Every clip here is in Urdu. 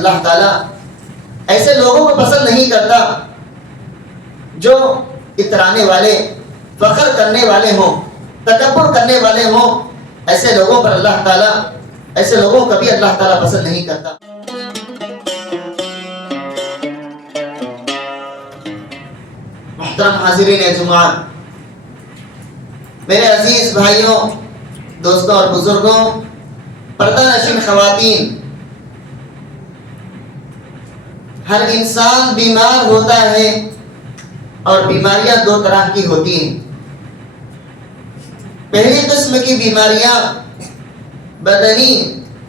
اللہ تعالیٰ ایسے لوگوں کو پسند نہیں کرتا جو اترانے والے، فخر کرنے والے ہوں، تکبر کرنے والے ہوں. ایسے لوگوں پر اللہ تعالیٰ، ایسے لوگوں کو بھی اللہ تعالیٰ پسند نہیں کرتا. محترم حاضرین جمعہ، میرے عزیز بھائیوں، دوستوں اور بزرگوں، پردہ نشین خواتین، ہر انسان بیمار ہوتا ہے اور بیماریاں دو طرح کی ہوتی ہیں. پہلی قسم کی بیماریاں بدنی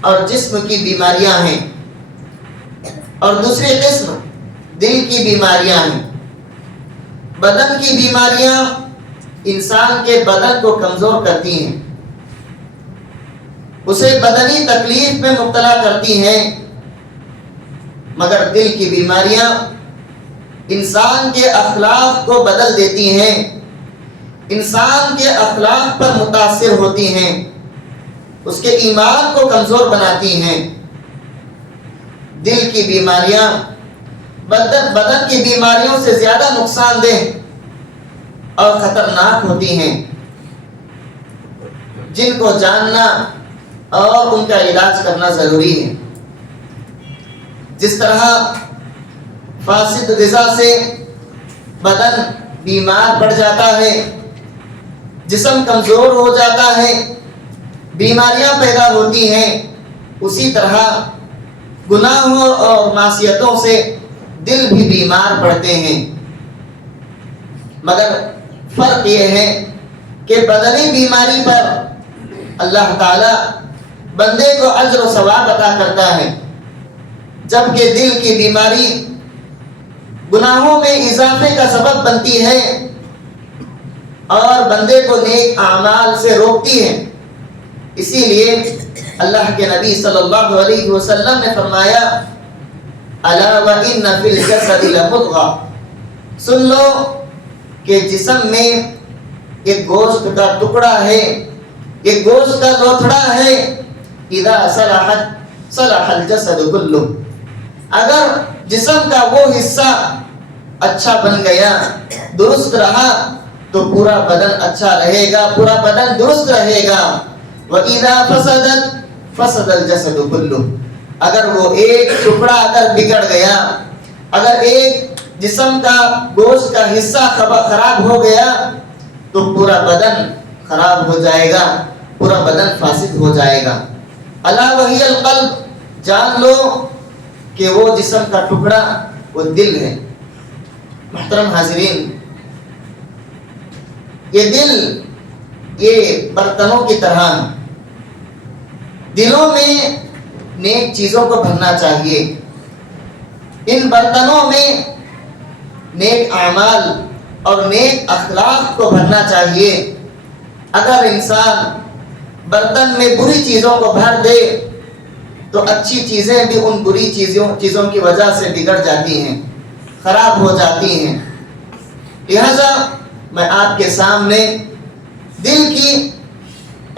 اور جسم کی بیماریاں ہیں، اور دوسری قسم دل کی بیماریاں ہیں. بدن کی بیماریاں انسان کے بدن کو کمزور کرتی ہیں، اسے بدنی تکلیف میں مبتلا کرتی ہیں. مگر دل کی بیماریاں انسان کے اخلاق کو بدل دیتی ہیں، انسان کے اخلاق پر متاثر ہوتی ہیں، اس کے ایمان کو کمزور بناتی ہیں. دل کی بیماریاں بدن کی بیماریوں سے زیادہ نقصان دہ اور خطرناک ہوتی ہیں، جن کو جاننا اور ان کا علاج کرنا ضروری ہے. جس طرح فاسد غذا سے بدن بیمار پڑ جاتا ہے، جسم کمزور ہو جاتا ہے، بیماریاں پیدا ہوتی ہیں، اسی طرح گناہوں اور معصیتوں سے دل بھی بیمار پڑتے ہیں. مگر فرق یہ ہے کہ بدنی بیماری پر اللہ تعالی بندے کو اجر و ثواب عطا کرتا ہے، جبکہ دل کی بیماری گناہوں میں اضافے کا سبب بنتی ہے اور بندے کو نیک اعمال سے روکتی ہے. اسی لیے اللہ کے نبی صلی اللہ علیہ وسلم نے فرمایا، الا وان فی الجسد لمضغہ، سن لو کہ جسم میں ایک گوشت کا ٹکڑا ہے، ایک گوشت کا لوتھڑا ہے، اذا صلحت صلح الجسد کلہ، اگر جسم کا وہ حصہ اچھا بن گیا، درست رہا، تو پورا بدن اچھا رہے گا، پورا بدن درست رہے گا. وَإِذَا فَسَدَتْ فَسَدَ الْجَسَدُ كُلُّهُ، اگر وہ ایک ٹکڑا اگر بگڑ گیا، اگر ایک جسم کا گوشت کا حصہ خراب ہو گیا، تو پورا بدن خراب ہو جائے گا، پورا بدن فاسد ہو جائے گا. الا وہی القلب، جان لو کہ وہ جسم کا ٹکڑا وہ دل ہے. محترم حاضرین، یہ دل یہ برتنوں کی طرح ہے. دلوں میں نیک چیزوں کو بھرنا چاہیے، ان برتنوں میں نیک اعمال اور نیک اخلاق کو بھرنا چاہیے. اگر انسان برتن میں بری چیزوں کو بھر دے تو اچھی چیزیں بھی ان بری چیزوں کی وجہ سے بگڑ جاتی ہیں، خراب ہو جاتی ہیں. لہذا میں آپ کے سامنے دل کی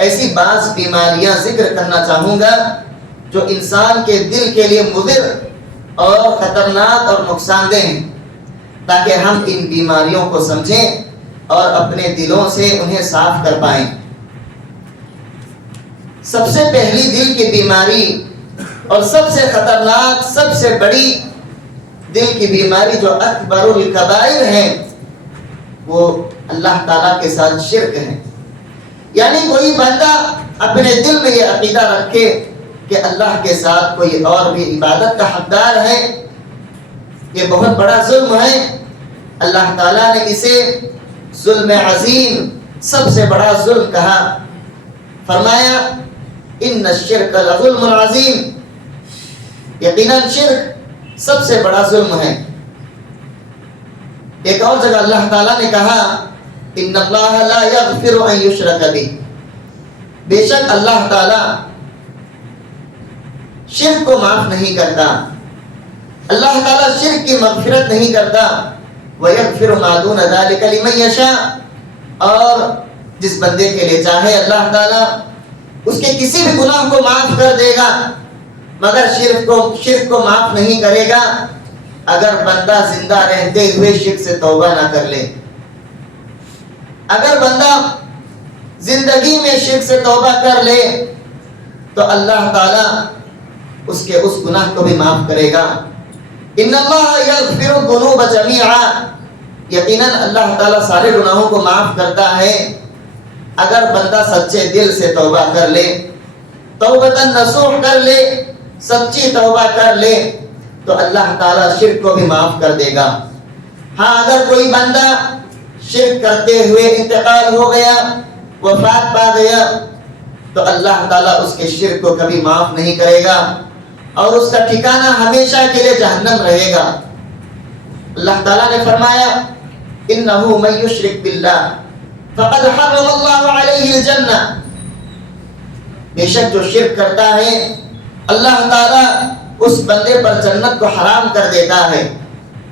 ایسی بعض بیماریاں ذکر کرنا چاہوں گا جو انسان کے دل کے لیے مضر اور خطرناک اور نقصان دہ ہیں، تاکہ ہم ان بیماریوں کو سمجھیں اور اپنے دلوں سے انہیں صاف کر پائیں. سب سے پہلی دل کی بیماری اور سب سے خطرناک، سب سے بڑی دل کی بیماری جو اکبر الکبائر ہے، وہ اللہ تعالیٰ کے ساتھ شرک ہے. یعنی کوئی بندہ اپنے دل میں یہ عقیدہ رکھے کہ اللہ کے ساتھ کوئی اور بھی عبادت کا حقدار ہے، یہ بہت بڑا ظلم ہے. اللہ تعالیٰ نے اسے ظلم عظیم، سب سے بڑا ظلم کہا. فرمایا ان الشرک لظلم عظیم، یقیناً شرک سب سے بڑا ظلم ہے. ایک اور جگہ اللہ تعالیٰ نے کہا ان اللہ لا یغفر ان یشرک بہ، بے شک اللہ تعالیٰ شرک کو معاف نہیں کرتا، اللہ تعالیٰ شرک کی مغفرت نہیں کرتا. وَيَغْفِرُ مَا دُونَ ذَلِكَ لِمَن يَشَاءُ، اور جس بندے کے لیے چاہے اللہ تعالیٰ اس کے کسی بھی گناہ کو معاف کر دے گا. مگر شرک کو معاف نہیں کرے گا اگر بندہ زندہ رہتے ہوئے شرک سے توبہ نہ کر لے۔ اگر بندہ زندگی میں شرک سے توبہ کر لے تو اللہ تعالیٰ اس کے اس گناہ کو بھی معاف کرے گا۔ ان اللہ یغفر الذنوب جمیعا، یقیناً اللہ تعالیٰ سارے گناہوں کو معاف کرتا ہے اگر بندہ سچے دل سے توبہ کر لے، توبۃ نصوح کر لے، سچی توبہ کر لے تو اللہ تعالیٰ شرک کو بھی معاف کر دے گا۔ ہاں اگر کوئی بندہ شرک کرتے ہوئے انتقال ہو گیا، وفات پا گیا، تو اللہ تعالیٰ اس کے شرک کو کبھی معاف نہیں کرے گا اور اس کا ٹھکانہ ہمیشہ کے لیے جہنم رہے گا۔ اللہ تعالیٰ نے فرمایا انہ من یشرک باللہ فقد حرم اللہ علیہ الجنہ، بے شک جو شرک کرتا ہے اللہ تعالیٰ اس بندے پر جنت کو حرام کر دیتا ہے،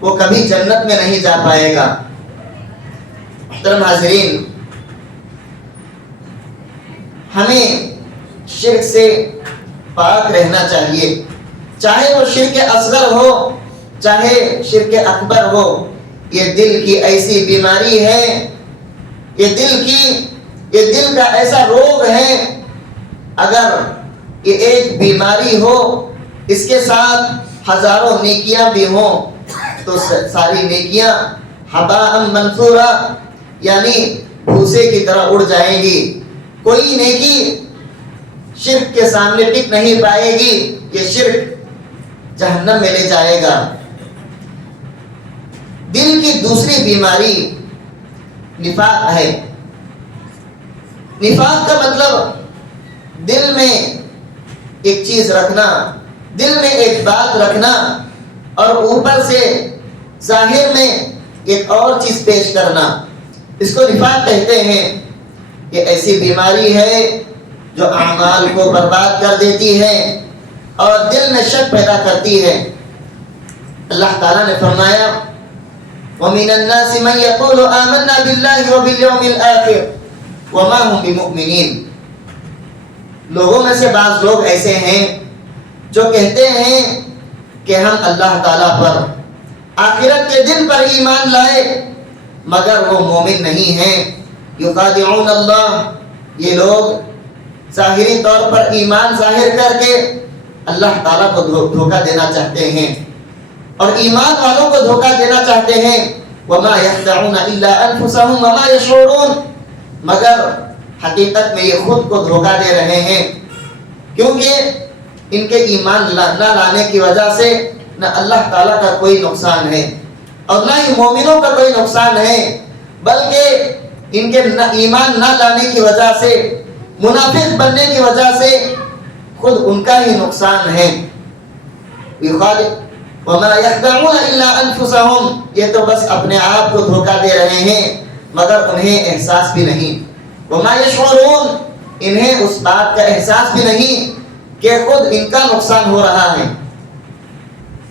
وہ کبھی جنت میں نہیں جا پائے گا۔ محترم حاضرین، ہمیں شرک سے پاک رہنا چاہیے، چاہے وہ شرک اصغر ہو چاہے شرک اکبر ہو۔ یہ دل کی ایسی بیماری ہے، یہ دل کا ایسا روگ ہے، اگر یہ ایک بیماری ہو اس کے ساتھ ہزاروں نیکیاں بھی ہوں تو ساری نیکیاں ہباء منثورا، یعنی بھوسے کی طرح اڑ جائیں گی۔ کوئی نیکی شرک کے سامنے ٹک نہیں پائے گی، یہ شرک جہنم میں لے جائے گا۔ دل کی دوسری بیماری نفاق ہے۔ نفاق کا مطلب دل میں ایک چیز رکھنا، دل میں ایک بات رکھنا اور اوپر سے ظاہر میں ایک اور چیز پیش کرنا، اس کو نفاق کہتے ہیں۔ یہ ایسی بیماری ہے جو اعمال کو برباد کر دیتی ہے اور دل میں شک پیدا کرتی ہے۔ اللہ تعالیٰ نے فرمایا وَمِنَ النَّاسِ مَن يَقُولُ آمَنَّا بِاللَّهِ وَبِالْيَوْمِ الْآخِرِ وَمَا هُمْ بِمُؤْمِنِينَ، لوگوں میں سے بعض لوگ ایسے ہیں جو کہتے ہیں کہ ہم اللہ تعالیٰ پر، آخرت کے دن پر ایمان لائے، مگر وہ مومن نہیں ہیں۔ یخادعون اللہ، یہ لوگ ظاہری طور پر ایمان ظاہر کر کے اللہ تعالیٰ کو دھوکہ دینا چاہتے ہیں اور ایمان والوں کو دھوکہ دینا چاہتے ہیں۔ وما يخدعون الا انفسهم وما يشعرون، مگر حقیقت میں یہ خود کو دھوکہ دے رہے ہیں، کیونکہ ان کے ایمان نہ لانے کی وجہ سے نہ اللہ تعالیٰ کا کوئی نقصان ہے اور نہ ہی مومنوں کا کوئی نقصان ہے، بلکہ ان کے ایمان نہ لانے کی وجہ سے، منافق بننے کی وجہ سے خود ان کا ہی نقصان ہے۔ وَمَا يَخْدَعُونَ إِلَّا أَنفُسَهُمْ، یہ تو بس اپنے آپ کو دھوکہ دے رہے ہیں مگر انہیں احساس بھی نہیں۔ وَمَا يَشْعُرُونَ، انہیں اس بات کا احساس بھی نہیں کہ خود ان کا نقصان ہو رہا ہے۔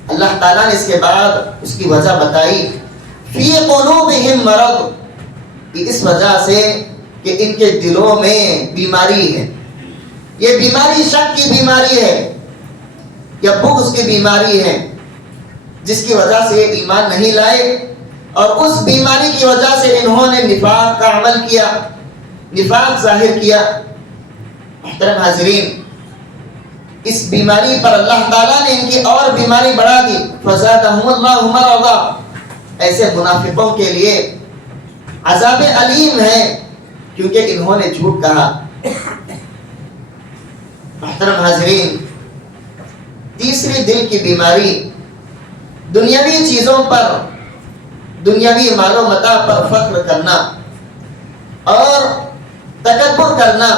اللہ تعالیٰ نے اس کے بعد اس کی وجہ بتائی فِي قُلُوبِهِمْ مَرَضٌ، اس وجہ سے کہ ان کے دلوں میں بیماری ہے۔ یہ بیماری شک کی بیماری ہے یا بغض کی بیماری ہے، جس کی وجہ سے یہ ایمان نہیں لائے اور اس بیماری کی وجہ سے انہوں نے نفاق کا عمل کیا، نفاق ظاہر کیا۔ محترم حاضرین، اس بیماری پر اللہ تعالیٰ نے ان کی اور بیماری بڑھا دی۔ فَزَادَهُمُ اللَّهُ مَرَضًا، ایسے منافقوں کے لیے عذاب علیم ہے کیونکہ انہوں نے جھوٹ کہا۔ محترم حاضرین، تیسری دل کی بیماری دنیاوی چیزوں پر، دنیاوی مال و متاع پر فخر کرنا اور تکبر کرنا۔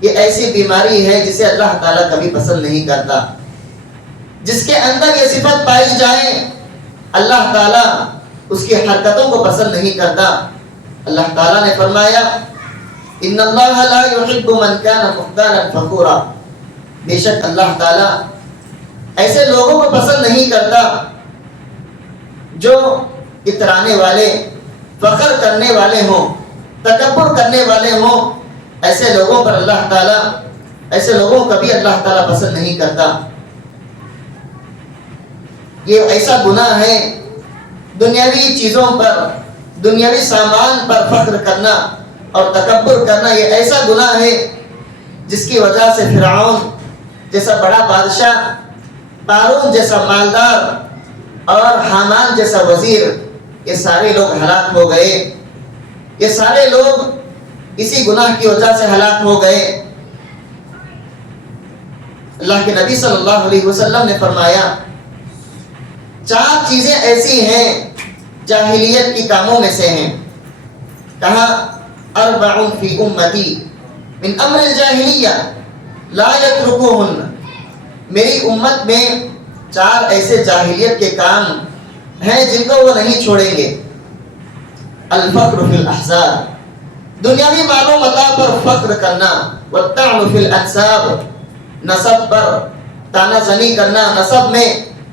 یہ ایسی بیماری ہے جسے اللہ تعالیٰ کبھی پسند نہیں کرتا۔ جس کے اندر یہ صفت پائی جائے اللہ تعالیٰ اس کی حرکتوں کو پسند نہیں کرتا۔ اللہ تعالیٰ نے فرمایا ان اللہ لا يحب من كان مختالا فخورا، بے شک اللہ تعالیٰ ایسے لوگوں کو پسند نہیں کرتا جو اترانے والے، فخر کرنے والے ہوں، تکبر کرنے والے ہوں۔ ایسے لوگوں پر اللہ تعالیٰ ایسے لوگوں کو کبھی اللہ تعالیٰ پسند نہیں کرتا. یہ ایسا گناہ ہے دنیاوی چیزوں پر، دنیاوی سامان پر فخر کرنا اور تکبر کرنا. یہ ایسا گناہ ہے جس کی وجہ سے فرعون جیسا بڑا بادشاہ، قارون جیسا مالدار اور حامان جیسا وزیر، یہ سارے لوگ ہلاک ہو گئے. یہ سارے لوگ اسی گناہ کی وجہ سے ہلاک ہو گئے. اللہ کے نبی صلی اللہ علیہ وسلم نے فرمایا 4 چیزیں ایسی ہیں جاہلیت کی کاموں میں سے ہیں. کہا اربع فی امتی من امر الجاہلیہ لا یترکوہن. میری امت میں 4 ایسے جاہلیت کے کام ہیں جن کو وہ نہیں چھوڑیں گے. الفخر فی الاحزاب، دنیاوی مال و متاع پر فخر کرنا. والطعن فی الانساب، نسب پر تانا زنی کرنا، نسب میں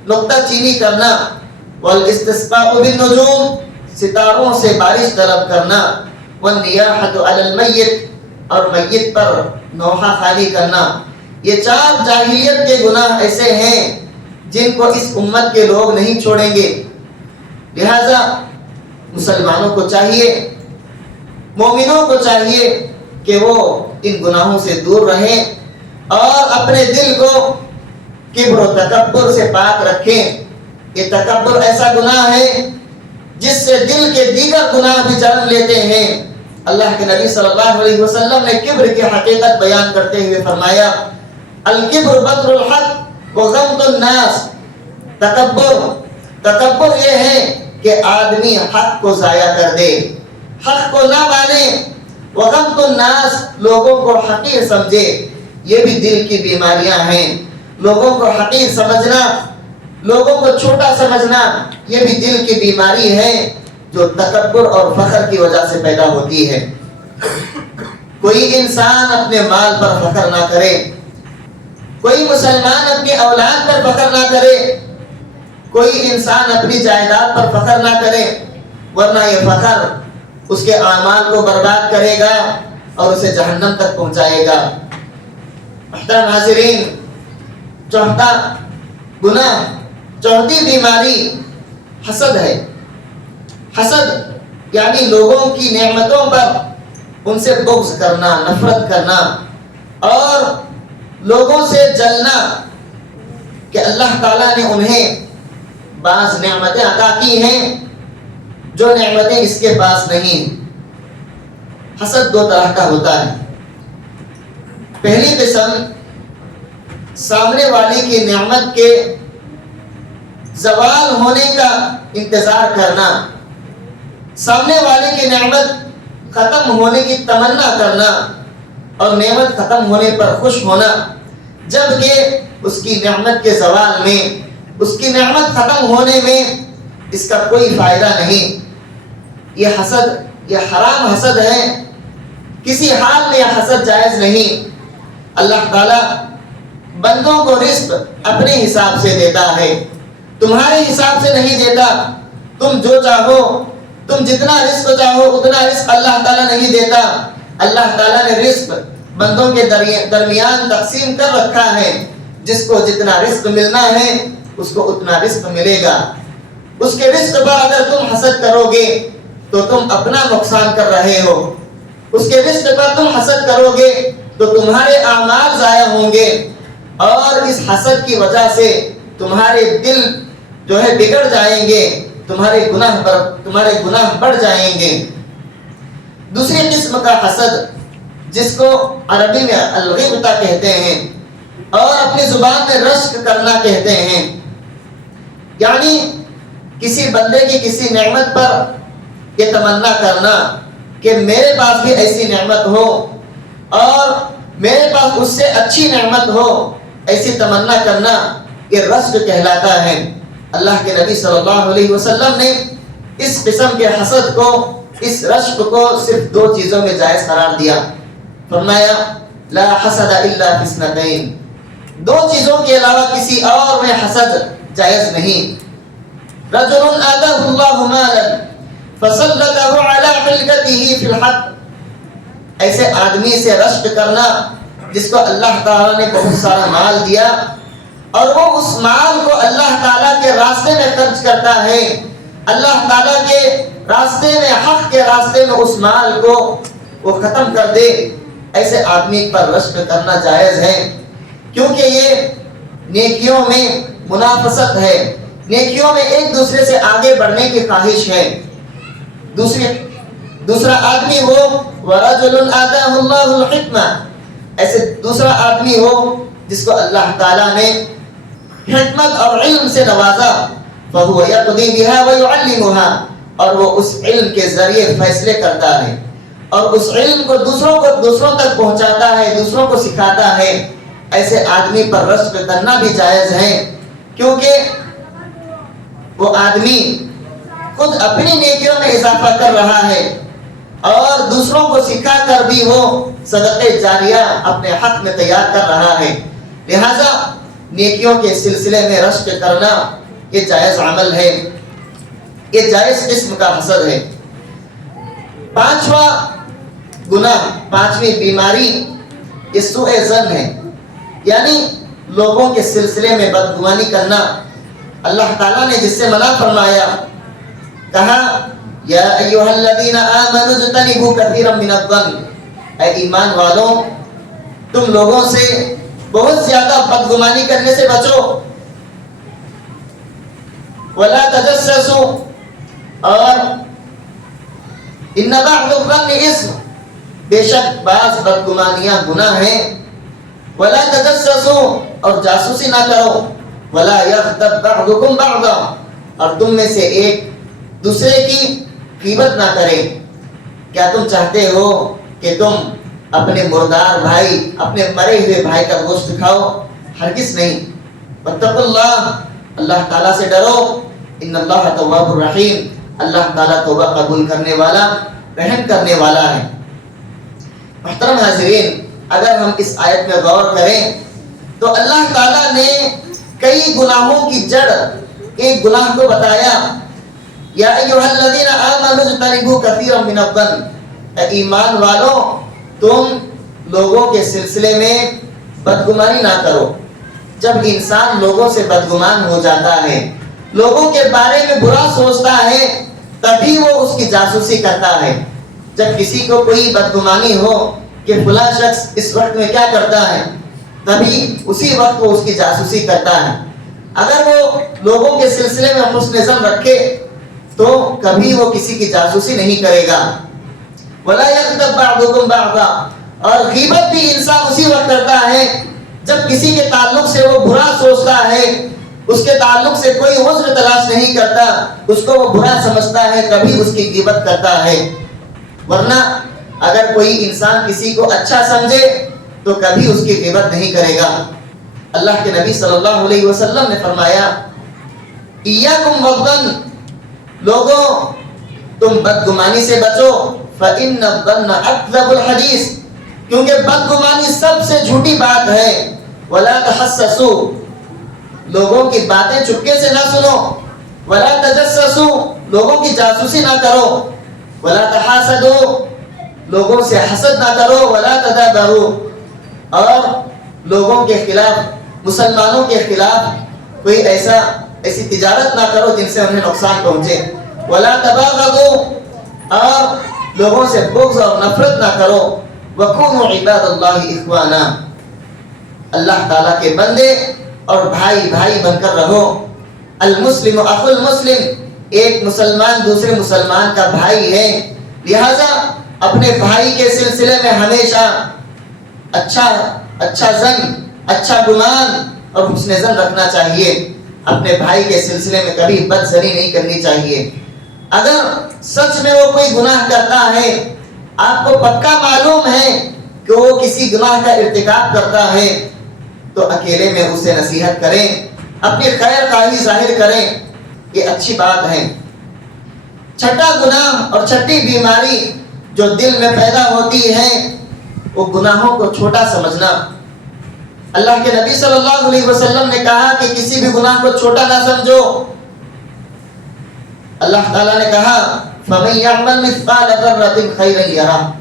نکتہ چینی کرنا. والاستسقاء بالنجوم، ستاروں سے بارش طلب کرنا. والنیاحۃ علی المیت، اور میت پر نوحہ خالی کرنا. یہ 4 جاہلیت کے گناہ ایسے ہیں جن کو اس امت کے لوگ نہیں چھوڑیں گے. لہذا مسلمانوں کو چاہیے، مومنوں کو چاہیے کہ وہ ان گناہوں سے دور رہیں اور اپنے دل کو کبر و تکبر سے پاک رکھیں. یہ تکبر ایسا گناہ ہے جس سے دل کے دیگر گناہ بھی جنم لیتے ہیں. اللہ کے نبی صلی اللہ علیہ وسلم نے کبر کی حقیقت بیان کرتے ہوئے فرمایا الکبر بطر الحق وغمط الناس. تکبر یہ ہے کہ آدمی حق کو ضائع کر دے، حق کو نہ مانے. وغمط الناس، لوگوں کو حقیر سمجھے. یہ بھی دل کی بیماریاں ہیں. لوگوں کو حقیر سمجھنا، لوگوں کو چھوٹا سمجھنا، یہ بھی دل کی بیماری ہے جو تکبر اور فخر کی وجہ سے پیدا ہوتی ہے. کوئی انسان اپنے مال پر فخر نہ کرے، کوئی مسلمان اپنی اولاد پر فخر نہ کرے، کوئی انسان اپنی جائیداد پر فخر نہ کرے، ورنہ یہ فخر اس کے اعمال کو برباد کرے گا اور اسے جہنم تک پہنچائے گا. محترم حاضرین، 4تھا گناہ، 4تھی بیماری حسد ہے. حسد یعنی لوگوں کی نعمتوں پر ان سے بغض کرنا، نفرت کرنا اور لوگوں سے جلنا کہ اللہ تعالیٰ نے انہیں بعض نعمتیں عطا کی ہیں جو نعمتیں اس کے پاس نہیں. حسد 2 طرح کا ہوتا ہے. پہلی قسم سامنے والے کی نعمت کے زوال ہونے کا انتظار کرنا، سامنے والے کی نعمت ختم ہونے کی تمنا کرنا اور نعمت ختم ہونے پر خوش ہونا، جبکہ اس کی نعمت کے زوال میں، اس کی نعمت ختم ہونے میں اس کا کوئی فائدہ نہیں. یہ حسد، یہ حرام حسد ہے. کسی حال میں یہ حسد جائز نہیں. اللہ تعالیٰ بندوں کو رزق اپنے حساب سے دیتا ہے، تمہارے حساب سے نہیں دیتا. تم جو چاہو، تم جتنا رزق چاہو اتنا رزق اللہ تعالیٰ نہیں دیتا. اللہ تعالیٰ نے رزق بندوں کے درمیان تقسیم کر رکھا ہے. جس کو جتنا رزق ملنا ہے اس کو اتنا رزق ملے گا. اس کے رزق پر اگر تم حسد کرو گے تو تم اپنا نقصان کر رہے ہو. اس کے رزق پر تم حسد کرو گے تو تمہارے اعمال ضائع ہوں گے اور اس حسد کی وجہ سے تمہارے دل جو ہے بگڑ جائیں گے، تمہارے گناہ بڑھ جائیں گے. دوسری قسم کا حسد جس کو عربی میں الغبطہ کہتے ہیں اور اپنی زبان میں رشک کرنا کہتے ہیں، یعنی کسی بندے کی کسی نعمت پر یہ تمنا کرنا کہ میرے پاس بھی ایسی نعمت ہو اور میرے پاس اس سے اچھی نعمت ہو، ایسی تمنا کرنا، یہ رشک کہلاتا ہے. اللہ کے نبی صلی اللہ علیہ وسلم نے اس قسم کے حسد کو، اس رشک کو صرف 2 چیزوں میں جائز قرار دیا. فرمایا لا حسد الا فی اثنتین، 2 چیزوں کے علاوہ کسی اور میں حسد جائز نہیں. رجل آتاه اللہ مالا فسلطه علی حلقته فی الحق، ایسے آدمی سے رشک کرنا جس کو اللہ تعالیٰ نے بہت سارا مال دیا اور وہ اس مال کو اللہ تعالیٰ کے راستے میں خرچ کرتا ہے، اللہ تعالیٰ کے راستے میں، حق کے راستے میں اس مال کو وہ ختم کر دے، ایسے آدمی پر رشک کرنا جائز ہے، کیونکہ یہ نیکیوں میں منافست ہے، نیکیوں میں ایک دوسرے سے آگے بڑھنے کی خواہش ہے۔ دوسرا آدمی ہو وَرَجُلٌ آتَاهُ اللَّهُ الْحِكْمَةَ، ایسے دوسرا آدمی ہو جس کو اللہ تعالیٰ نے حکمت اور علم سے نوازا، فَهُوَ يَقْضِي بِهَا وَيُعَلِّمُهَا، اور وہ اس علم کے ذریعے فیصلے کرتا ہے اور اس علم کو دوسروں تک پہنچاتا ہے، دوسروں کو سکھاتا ہے۔ ایسے آدمی پر رشک کرنا بھی جائز ہے، کیونکہ وہ آدمی خود اپنی نیکیوں میں اضافہ کر رہا ہے اور دوسروں کو سکھا کر بھی وہ صدقہ جاریہ اپنے حق میں تیار کر رہا ہے، لہذا نیکیوں کے سلسلے میں رشک کرنا یہ جائز عمل ہے، یہ جائز قسم کا حسد ہے۔ پانچواں گناہ، پانچویں بیماری یہ سوء ظن ہے، یعنی لوگوں کے سلسلے میں بدگمانی کرنا۔ اللہ تعالیٰ نے جس سے منع فرمایا، کہا یا ایھا الذین آمنوا اجتنبوا کثیرا من الظن، اے ایمان والوں تم لوگوں سے بہت زیادہ بدگمانی کرنے سے بچو، ولا تجسسوا، اور ان بعض الظن اثم، بے شک بعض بدگمانیاں گناہ ہیں، ولا تجسسوا، اور جاسوسی نہ کرو، ولا یغتب بعضکم بعضا، اور تم میں سے ایک دوسرے کی غیبت نہ کرے۔ کیا تم چاہتے ہو کہ تم اپنے مردار بھائی، اپنے مرے ہوئے بھائی کا گوشت کھاؤ؟ ہرگز نہیں۔ واتقوا اللہ، اللہ تعالیٰ سے ڈرو، ان اللہ تواب الرحیم، اللہ تعالیٰ توبہ قبول کرنے والا، رحم کرنے والا ہے۔ محترم حاضرین، اگر ہم اس آیت میں غور کریں تو اللہ تعالیٰ نے کئی گناہوں کی جڑ ایک گناہ کو بتایا، یا ایھا الذین آمنوا اجتنبوا کثیرا من الظن، اے ایمان والو تم لوگوں کے سلسلے میں بدگمانی نہ کرو۔ جب انسان لوگوں سے بدگمان ہو جاتا ہے، لوگوں کے بارے میں برا سوچتا ہے، تبھی وہ اس کی جاسوسی کرتا ہے۔ جب کسی کو کوئی بدگمانی ہو کہ فلاں شخص اس وقت میں کیا کرتا ہے، تبھی اسی وقت وہ اس کی جاسوسی کرتا ہے۔ اگر وہ لوگوں کے سلسلے میں حسن ظن رکھے تو کبھی وہ کسی کی جاسوسی نہیں کرے گا۔ ولا یغتب بعضکم بعضا، اور غیبت بھی انسان اسی وقت کرتا ہے جب کسی کے تعلق سے وہ برا سوچتا ہے، اس کے تعلق سے کوئی عذر تلاش نہیں کرتا، اس کو وہ برا سمجھتا ہے، کبھی اس کی غیبت کرتا ہے۔ ورنہ اگر کوئی انسان کسی کو اچھا سمجھے تو کبھی اس کی غیبت نہیں کرے گا۔ اللہ کے نبی صلی اللہ علیہ وسلم نے فرمایا، ایاکم والظن، لوگوں تم بدگمانی سے بچو، فإن الظن اکذب الحدیث، کیونکہ بدگمانی سب سے جھوٹی بات ہے۔ ولا تحسسوا، لوگوں کی باتیں چپکے سے نہ سنو، ولا تجسسوا، لوگوں کی جاسوسی نہ کرو، ولا تحاسدوا، لوگوں سے حسد نہ کرو، ولا تدابروا، اور لوگوں کے خلاف، مسلمانوں کے خلاف کوئی ایسی تجارت نہ کرو جن سے انہیں نقصان پہنچے، ولا تباغضوا، اور لوگوں سے بغض اور نفرت نہ کرو، وکونوا عباد اللہ اخوانا، اللہ تعالیٰ کے بندے اور بھائی بھائی بن کر رہو۔ المسلم اخو المسلم، ایک مسلمان دوسرے مسلمان کا بھائی ہے، لہذا اپنے بھائی کے سلسلے میں ہمیشہ اچھا ظن، اچھا گمان اور حسن ظن رکھنا چاہیے۔ اپنے بھائی کے سلسلے میں کبھی بد ظنی نہیں کرنی چاہیے۔ اگر سچ میں وہ کوئی گناہ کرتا ہے، آپ کو پکا معلوم ہے کہ وہ کسی گناہ کا ارتکاب کرتا ہے، تو اکیلے میں اسے نصیحت کریں، اپنی خیر خواہی ظاہر کریں، یہ اچھی بات ہے۔ چھٹا گناہ اور چھٹی بیماری جو دل میں پیدا ہوتی ہے، وہ گناہوں کو چھوٹا سمجھنا۔ اللہ کے نبی صلی اللہ علیہ وسلم نے کہا کہ کسی بھی گناہ کو چھوٹا نہ سمجھو۔ اللہ تعالیٰ نے کہا فَمَن يَعْمَلْ مِثْقَالَ ذَرَّةٍ خَيْرًا يَرَهُ،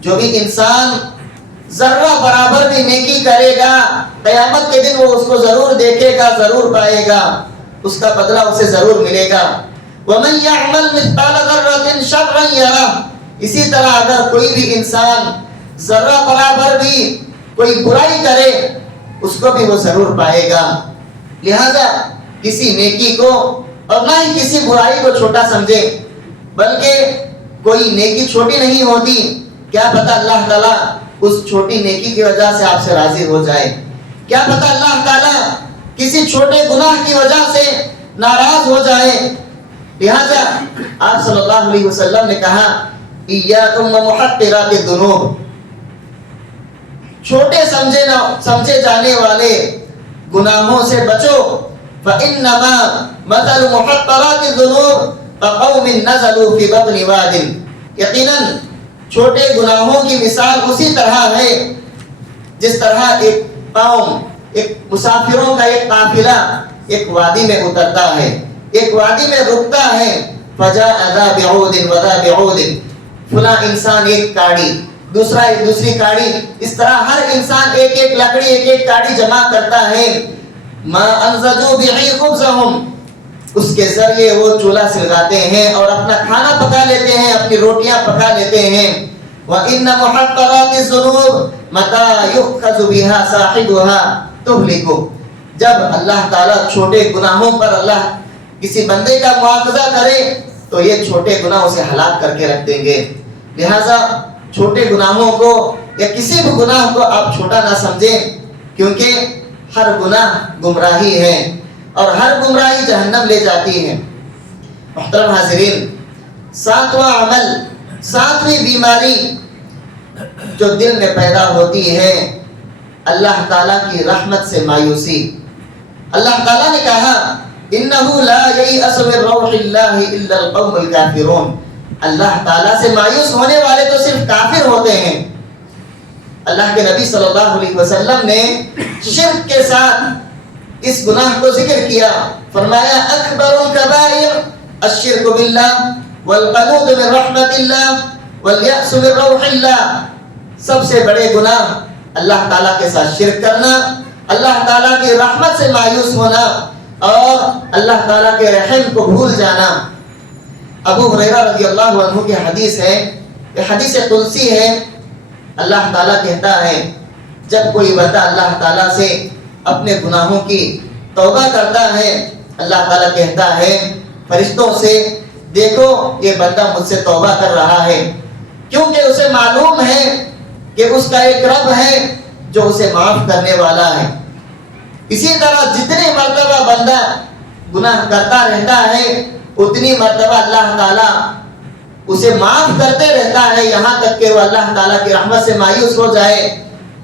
جو بھی انسان ذرہ برابر بھی نیکی کرے گا قیامت کے دن وہ اس کو ضرور دیکھے گا، ضرور پائے گا، اس کا بدلہ اسے ضرور ملے گا۔ وَمَن يَعْمَلْ مِثْقَالَ ذَرَّةٍ شَرًّا يَرَهُ، اسی طرح اگر کوئی بھی انسان ذرہ برابر بھی کوئی برائی کرے اس کو بھی وہ ضرور پائے گا۔ لہذا کسی نیکی کو اور نہ ہی کسی برائی کو چھوٹا سمجھے، بلکہ کوئی نیکی چھوٹی نہیں ہوتی، کیا پتہ اللہ تعالیٰ اس چھوٹی نیکی کی وجہ سے آپ سے راضی ہو جائے، کیا پتہ اللہ تعالیٰ کسی چھوٹے گناہ کی وجہ سے ناراض ہو جائے۔ لہذا آپ صلی اللہ علیہ وسلم نے کہا ایاکم ومحقرات الذنوب، چھوٹے سمجھے جانے والے گناہوں سے بچو، فإنما مثل محقرات الذنوب كقوم نزلوا في بطن واد، یقیناً چھوٹے گناہوں کی مثال اسی طرح ہے جس طرح ایک قوم، ایک مسافروں کا ایک قافلہ ایک وادی میں اترتا ہے، ایک وادی میں رکتا ہے، فجاء ذا بعود وذا بعود، فلاں انسان ایک کاڑی، دوسرا ایک دوسری کاڑی، اس طرح ہر انسان ایک ایک لکڑی ایک ایک کاڑی جمع کرتا ہے، ما انزجوا بِعِی خبزہم، اس کے ذریعے وہ چولہا سلگاتے ہیں اور اپنا کھانا پکا لیتے ہیں، اپنی روٹیاں پکا لیتے ہیں۔ وَإِنَّ مُحَقَّرَاتِ الذُّنُوبِ مَتَىٰ يُؤْخَذُ بِهَا صَاحِبُهَا تُهْلِكُ، جب اللہ تعالیٰ چھوٹے گناہوں پر اللہ کسی بندے کا مواخذہ کرے تو یہ چھوٹے گناہ اسے ہلاک کر کے رکھ دیں گے۔ لہٰذا چھوٹے گناہوں کو یا کسی بھی گناہ کو آپ چھوٹا نہ سمجھیں، کیونکہ ہر گناہ گمراہی ہے اور ہر گمراہی جہنم لے جاتی ہے۔ محترم حاضرین، ساتواں عمل، ساتویں بیماری جو دل میں پیدا ہوتی ہے، اللہ تعالیٰ کی رحمت سے مایوسی۔ اللہ تعالیٰ نے کہا اِنَّهُ لَا يَيْأَسُ مِن رَّوْحِ اللَّهِ إِلَّا الْقَوْمُ الْكَافِرُونَ، اللہ تعالیٰ سے مایوس ہونے والے تو صرف کافر ہوتے ہیں۔ اللہ کے نبی صلی اللہ علیہ وسلم نے شرک کے ساتھ اس گناہ کو ذکر کیا، فرمایا اکبر الکبائر الشرک باللہ والقنوط من رحمت اللہ والیأس من روح اللہ، سب سے بڑے گناہ اللہ تعالیٰ کے ساتھ شرک کرنا، اللہ تعالیٰ کی رحمت سے مایوس ہونا اور اللہ تعالیٰ کے رحم کو بھول جانا۔ ابو ہریرہ رضی اللہ عنہ کی حدیث ہے، یہ حدیث قدسی ہے، اللہ تعالیٰ کہتا ہے جب کوئی بندہ اللہ تعالیٰ سے اپنے گناہوں کی توبہ کرتا ہے، اللہ تعالیٰ کہتا ہے فرشتوں سے دیکھو یہ بندہ مجھ سے توبہ کر رہا ہے، کیونکہ اسے معلوم ہے کہ اس کا ایک رب ہے جو اسے معاف کرنے والا ہے۔ اسی طرح جتنی مرتبہ بندہ گناہ کرتا رہتا ہے اتنی مرتبہ اللہ تعالیٰ اسے معاف کرتے رہتا ہے، یہاں تک کہ وہ اللہ تعالیٰ کی رحمت سے مایوس ہو جائے۔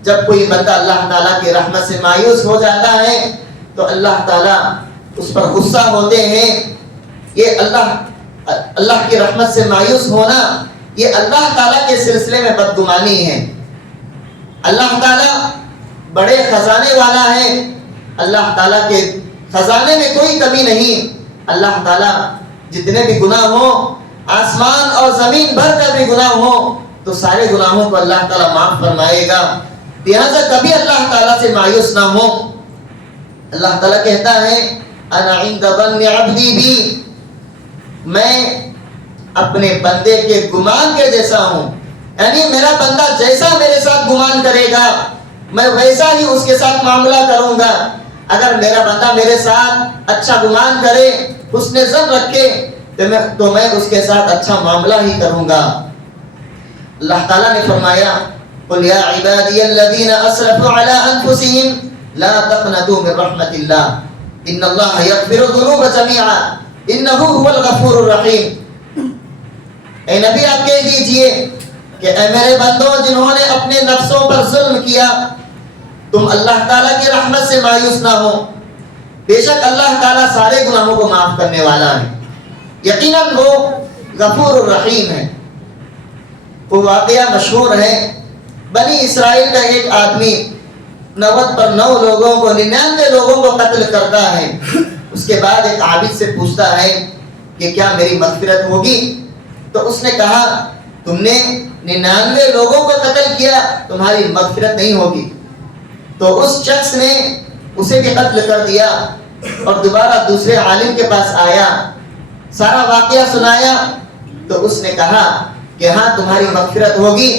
جب کوئی بندہ اللہ تعالیٰ کی رحمت سے مایوس ہو جاتا ہے تو اللہ تعالیٰ اس پر غصہ ہوتے ہیں۔ یہ اللہ کی رحمت سے مایوس ہونا یہ اللہ تعالیٰ کے سلسلے میں بدگمانی ہے۔ اللہ تعالیٰ بڑے خزانے والا ہے، اللہ تعالیٰ کے خزانے میں کوئی کمی نہیں۔ اللہ تعالیٰ جتنے بھی گناہ ہوں، آسمان اور زمین بھر کا بھی گناہ ہو تو سارے گناہوں کو اللہ تعالیٰ معاف فرمائے گا، لہذا کبھی اللہ تعالیٰ سے مایوس نہ ہو۔ اللہ تعالیٰ کہتا ہے انا عند ظن عبدی بی، میں اپنے بندے کے گمان کے جیسا ہوں، یعنی میرا بندہ جیسا میرے ساتھ گمان کرے گا میں ویسا ہی اس کے ساتھ معاملہ کروں گا۔ اگر میرا بندہ میرے ساتھ اچھا گمان کرے، حسن ظن رکھے تو میں اس کے ساتھ اچھا معاملہ ہی کروں گا۔ اللہ تعالیٰ نے فرمایا قل یا عبادی الذین اسرفوا علی انفسهم لا تقنطوا من رحمت اللہ ان اللہ یغفر الذنوب جمیعا انہ هو الغفور الرحیم۔ اے نبی آپ کہہ دیجئے کہ اے میرے بندوں جنہوں نے اپنے نفسوں پر ظلم کیا، تم اللہ تعالیٰ کی رحمت سے مایوس نہ ہو، بے شک اللہ تعالیٰ سارے گناہوں کو معاف کرنے والا ہے، یقیناً وہ غفور الرحیم ہے۔ وہ واقعہ مشہور ہے، بنی اسرائیل کا ایک آدمی 90 پر 9 لوگوں کو 99 لوگوں کو قتل کرتا ہے، اس کے بعد ایک عابد سے پوچھتا ہے کہ کیا میری مغفرت ہوگی؟ تو اس نے کہا تم نے 99 لوگوں کو قتل کیا، تمہاری مغفرت نہیں ہوگی۔ تو اس شخص نے اسے بھی قتل کر دیا اور دوبارہ دوسرے عالم کے پاس آیا، سارا واقعہ سنایا، تو اس نے کہا کہ ہاں تمہاری مغفرت ہوگی،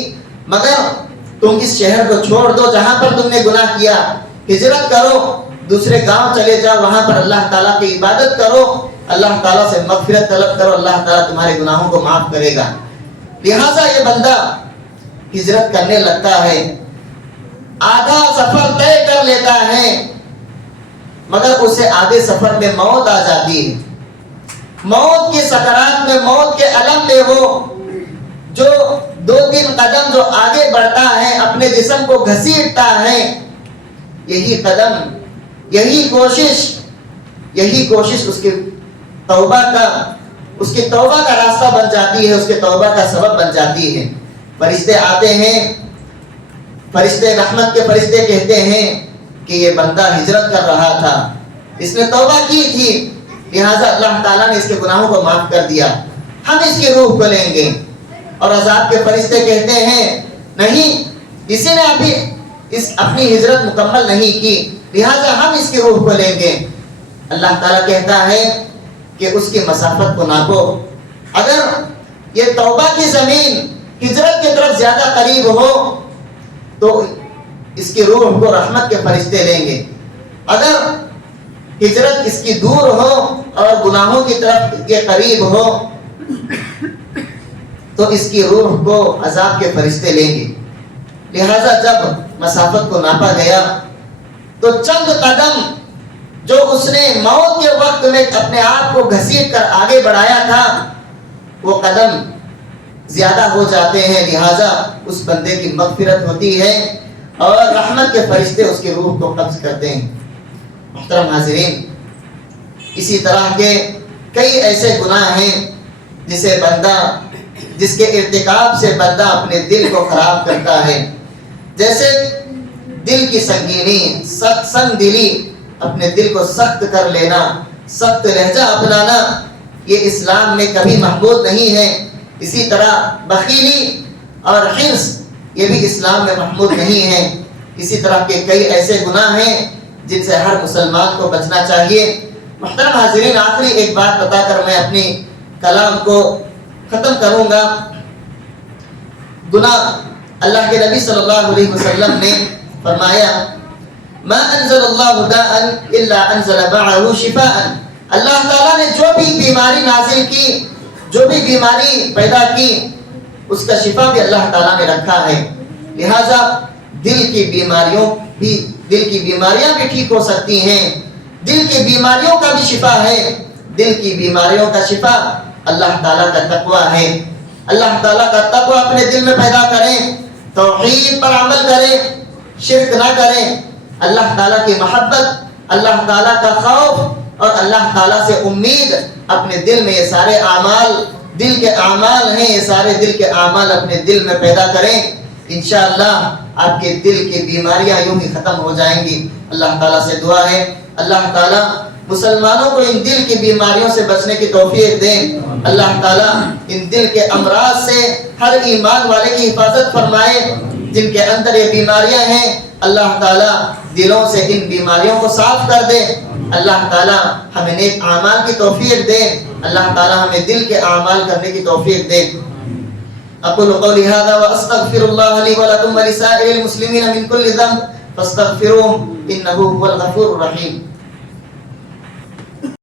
مگر تم اس شہر کو چھوڑ دو جہاں پر تم نے گناہ کیا، ہجرت کرو، دوسرے گاؤں چلے جاؤ، وہاں پر اللہ تعالیٰ کی عبادت کرو، اللہ تعالیٰ سے مغفرت طلب کرو، اللہ تعالیٰ تمہارے گناہوں کو معاف کرے گا۔ لہٰذا یہ بندہ ہجرت کرنے لگتا ہے، آدھا سفر طے کر لیتا ہے، مگر اسے آدھے سفر میں موت آ جاتی ہے۔ موت کے سکرات میں، موت کے الم میں وہ جو 2-3 قدم جو آگے بڑھتا ہے، اپنے جسم کو گھسیٹتا ہے، یہی قدم، یہی کوشش اس کی توبہ کا راستہ بن جاتی ہے، اس کے توبہ کا سبب بن جاتی ہے۔ فرشتے آتے ہیں، فرشتے رحمت کے فرشتے کہتے ہیں کہ یہ بندہ ہجرت کر رہا تھا، اس نے توبہ کی تھی، لہٰذا اللہ تعالیٰ نے اس کے گناہوں کو معاف کر دیا، ہم اس کی روح کو لیں گے۔ اور عذاب کے فرشتے کہتے ہیں نہیں، اسی نے ابھی اپنی ہجرت مکمل نہیں کی، لہٰذا ہم اس کی روح کو لیں گے۔ اللہ تعالیٰ کہتا ہے کہ اس کی مسافت کو ناپو، اگر یہ توبہ کی زمین ہجرت کی طرف زیادہ قریب ہو تو اس کی روح کو رحمت کے فرشتے لیں گے، اگر ہجرت اس کی دور ہو اور گناہوں کی طرف یہ قریب ہو تو اس کی روح کو عذاب کے فرشتے لیں گے۔ لہٰذا جب مسافت کو ناپا گیا تو چند قدم جو اس نے موت کے وقت میں اپنے آپ کو گھسیٹ کر آگے بڑھایا تھا، وہ قدم زیادہ ہو جاتے ہیں، لہٰذا اس بندے کی مغفرت ہوتی ہے اور رحمت کے فرشتے اس کی روح کو قبض کرتے ہیں۔ محترم حاضرین، اسی طرح کے کئی ایسے گناہ ہیں جس کے ارتکاب سے بندہ اپنے دل کو خراب کرتا ہے، جیسے دل کی سنگینی، سنگ دلی، اپنے دل کو سخت کر لینا، سخت لہجہ اپنانا، یہ اسلام میں کبھی محمود نہیں ہے۔ اسی طرح بخیلی اور حرص، یہ بھی اسلام میں محمود نہیں ہے۔ اسی طرح کے کئی ایسے گناہ ہیں جن سے ہر مسلمان کو بچنا چاہیے۔ محترم حاضرین، آخری ایک بات بتا کر میں اپنی کلام کو ختم کروں گا۔ گناہ، اللہ کے نبی صلی اللہ علیہ وسلم نے فرمایا ما انزل اللہ داء الا انزل معه شفاء، اللہ تعالیٰ نے جو بھی بیماری نازل کی، جو بھی بیماری پیدا کی، اس کا شفا بھی اللہ تعالیٰ نے رکھا ہے۔ لہٰذا دل کی بیماریاں بھی ٹھیک ہو سکتی ہیں، دل کی بیماریوں کا بھی شفا ہے۔ دل کی بیماریوں کا شفا اللہ تعالیٰ کا تقویٰ ہے۔ اللہ تعالیٰ کا تقویٰ اپنے دل میں پیدا کریں، توحید پر عمل کریں، شرک نہ کریں، اللہ تعالیٰ کی محبت، اللہ تعالیٰ کا خوف اور اللہ تعالیٰ سے امید اپنے دل میں، یہ سارے اعمال دل کے اعمال ہیں، یہ سارے دل کے اعمال اپنے دل میں پیدا کریں، انشاءاللہ آپ کے دل کی بیماریاں یوں ہی ختم ہو جائیں گی۔ اللہ تعالیٰ سے دعا ہے اللہ تعالیٰ مسلمانوں کو ان دل کی بیماریوں سے بچنے کی توفیق دیں۔ اللہ تعالیٰ ان دل کے امراض سے ہر ایمان والے کی حفاظت فرمائے۔ جن کے اندر یہ بیماریاں ہیں، اللہ تعالیٰ دلوں سے ان بیماریوں کو صاف کر دے۔ اللہ تعالیٰ ہمیں نیک اعمال کی توفیق دے، اللہ تعالیٰ ہمیں دل کے اعمال کرنے کی توفیق دے۔ اقول قولی ھذا واستغفر اللہ لی ولکم ولسائر المسلمین من کل ذنب فاستغفروہ انہ هو الغفور الرحیم۔